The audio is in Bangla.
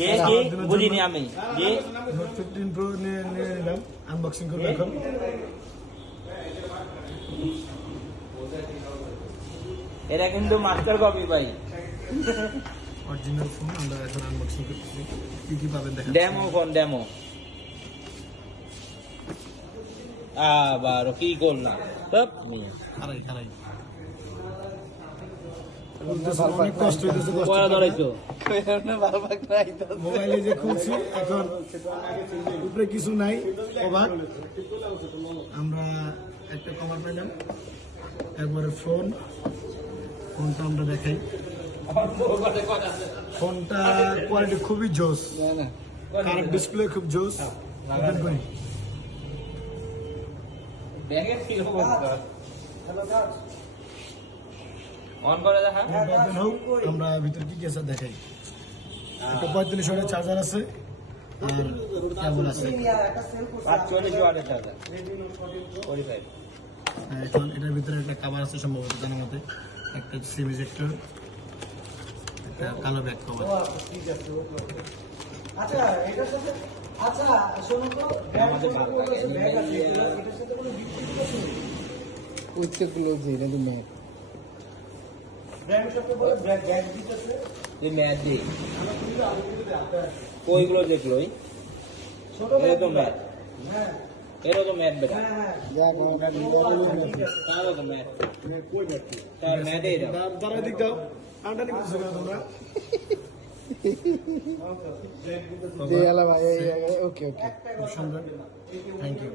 কে কি বুঝিনি আমি যে নোট 15 প্রো নিয়ে নিলাম, আনবক্সিং করব এখন। এরা কিন্তু মাস্টার কপি ভাই, অরিজিনাল ফোন আমরা এখন আনবক্সিং করতেছি। কি কি পাবেন দেখেন। Demo phone demo. আবার কি করলাম খারাই অনেক কষ্ট হইতেছে, পড়া ধরাইছো মোবাইলে যে খুলছি এখন উপরে কিছু নাই, অবাক। আমরা একটা কভার পেলাম, একবারে ফোনটা আমরা দেখাই। ফোনটা কোয়ালিটি খুবই জোস, কালার ডিসপ্লে খুব জোস। ওপেন করি। অন করে দেখা। ওপেন হোক, আমরা ভিতর কি আছে দেখাই। একটা 45 ওয়াটের চার্জার আছে আর কেবল আছে। 45 ওয়াটের চার্জার 45। এখন এটার ভিতরে একটা কভার আছে সম্ভবত জানার মতে, একটা সিম ইজেক্টর, একটা কালো ব্যাক কভার। আচ্ছা এটার সাথে আচ্ছা শোনো তো ব্যাগ আছে এটার সাথে কোনো বিক্রি আছে উচ্চ ক্লোজ এটা তো ম্যাট ব্র্যান্ড সাথে বলে ব্যাগ দিতেছে এই ম্যাট দি কইগুলো দেখলো ছোট এই তো ম্যাট, হ্যাঁ এরও তো ম্যাট বেটা, হ্যাঁ যা কোনো তারও তো ম্যাট, তার ম্যাটই দাও। দাঁড়া দিক দাও, আন্ডা নিয়ে কিছু না তোমরা। যে আলা ভাই ওকে ওকে খুব সুন্দর, থ্যাংক ইউ।